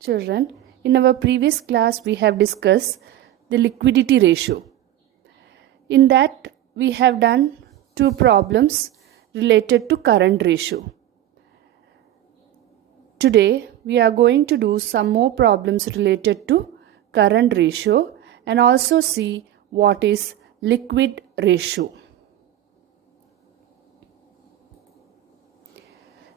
Children, in our previous class we have discussed the liquidity ratio. In that we have done two problems related to current ratio. Today we are going to do some more problems related to current ratio and also see what is liquid ratio.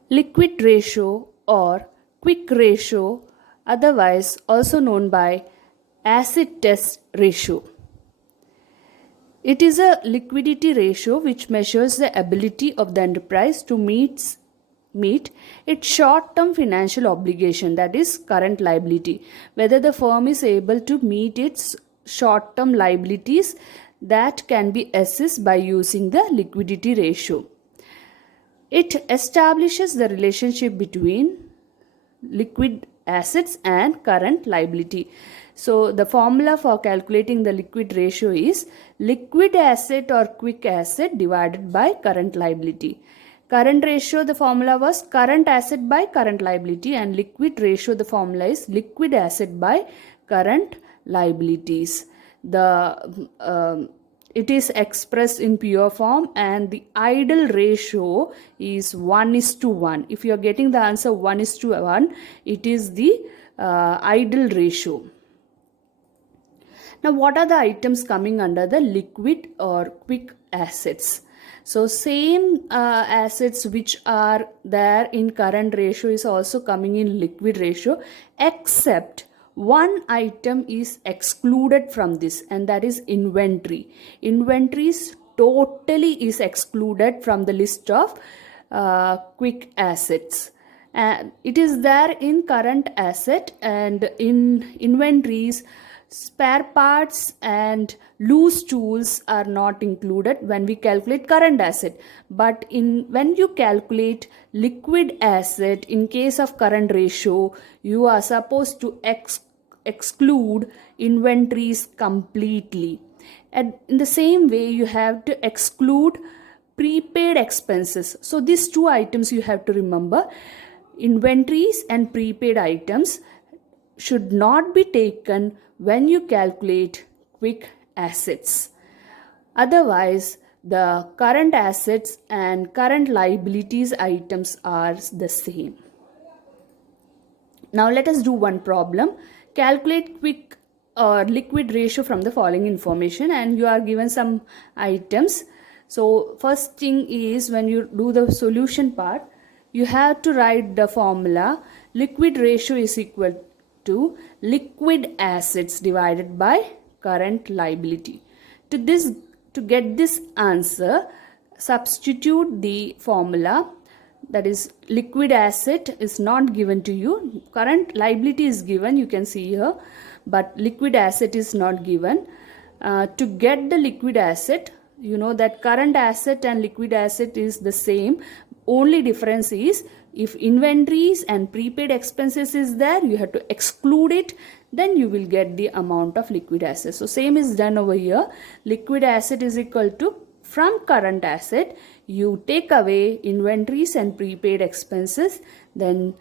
Liquid ratio or quick ratio, otherwise also known by acid test ratio. It is a liquidity ratio which measures the ability of the enterprise to meet its short-term financial obligation, that is current liability, whether the firm is able to meet its short-term liabilities that can be assessed by using the liquidity ratio. It establishes the relationship between liquid assets and current liability. So the formula for calculating the liquid ratio is liquid asset or quick asset divided by current liability. Current ratio, the formula was current asset by current liability, and liquid ratio, the formula is liquid asset by current liabilities. It is expressed in pure form, and the ideal ratio is 1:1. If you are getting the answer 1:1, it is the ideal ratio. Now, what are the items coming under the liquid or quick assets? So, same assets which are there in current ratio is also coming in liquid ratio, except one item is excluded from this, and that is inventory. Inventories totally is excluded from the list of quick assets. It is there in current asset, and in inventories spare parts and loose tools are not included when we calculate current asset. But when you calculate liquid asset, in case of current ratio, you are supposed to exclude inventories completely. And in the same way, you have to exclude prepaid expenses. So these two items you have to remember. Inventories and prepaid items should not be taken when you calculate quick assets. Otherwise, the current assets and current liabilities items are the same. Now let us do one problem. Calculate quick or liquid ratio from the following information, and you are given some items. So first thing is, when you do the solution part, you have to write the formula. Liquid ratio is equal to liquid assets divided by current liability. To get this answer, substitute the formula, that is liquid asset is not given to you, current liability is given, you can see here, but liquid asset is not given. To get the liquid asset, you know that current asset and liquid asset is the same, only difference is if inventories and prepaid expenses is there, you have to exclude it, then you will get the amount of liquid asset. So same is done over here. Liquid asset is equal to, from current asset you take away inventories and prepaid expenses, then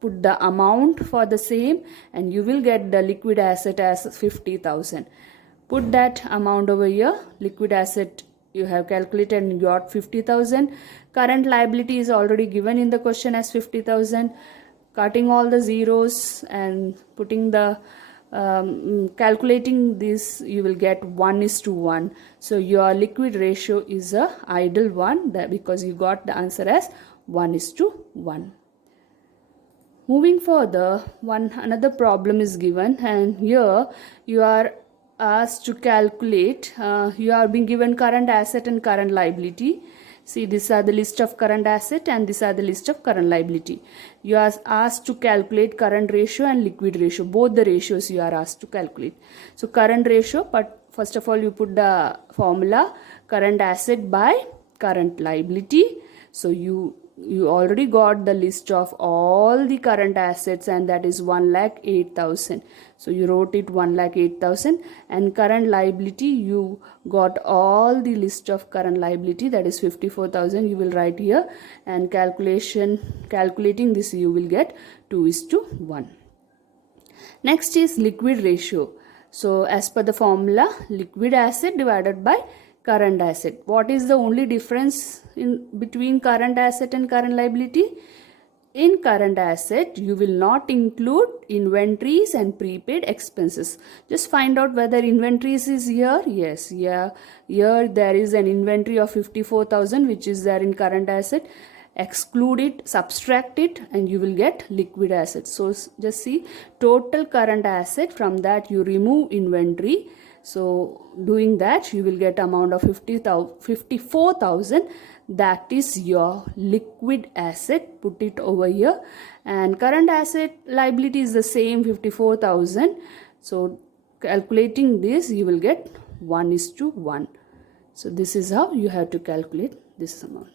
put the amount for the same, and you will get the liquid asset as 50,000. Put that amount over here. Liquid asset you have calculated and got 50,000. Current liability is already given in the question as 50,000. Cutting all the zeros and putting the calculating this, you will get 1:1. So your liquid ratio is a ideal one, because you got the answer as 1:1. Moving further, another problem is given, and here you are asked to calculate, you are being given current asset and current liability. See, these are the list of current asset and these are the list of current liability. You are asked to calculate current ratio and liquid ratio. Both the ratios you are asked to calculate. So current ratio, but first of all you put the formula current asset by current liability. So you already got the list of all the current assets, and that is 1,08,000. So you wrote it 1,08,000, and current liability you got all the list of current liability, that is 54,000. You will write here, and calculating this you will get 2:1. Next is liquid ratio. So as per the formula, liquid asset divided by current asset. What is the only difference in between current asset and current liability? In current asset, you will not include inventories and prepaid expenses. Just find out whether inventories is here. Yes, yeah. Here there is an inventory of 54,000 which is there in current asset. Exclude it, subtract it, and you will get liquid assets. So just see total current asset, from that you remove inventory. So doing that you will get amount of 54,000. That is your liquid asset. Put it over here. And current asset liability is the same, 54,000. So calculating this you will get 1:1. So this is how you have to calculate this amount.